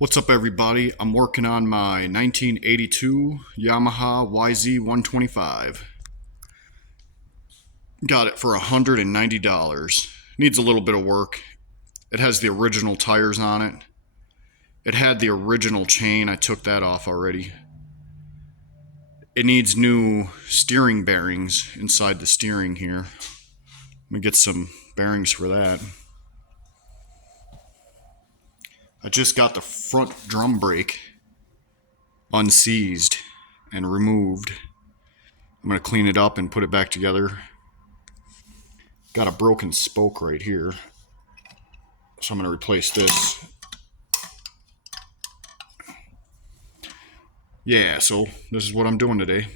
What's up, everybody? I'm working on my 1982 Yamaha YZ125. Got it for $190. Needs a little bit of work. It has the original tires on it. It had the original chain. I took that off already. It needs new steering bearings inside the steering here. Let me get some bearings for that. I just got the front drum brake unseized and removed. I'm going to clean it up and put it back together. Got a broken spoke right here, so I'm going to replace this. Yeah, so this is what I'm doing today.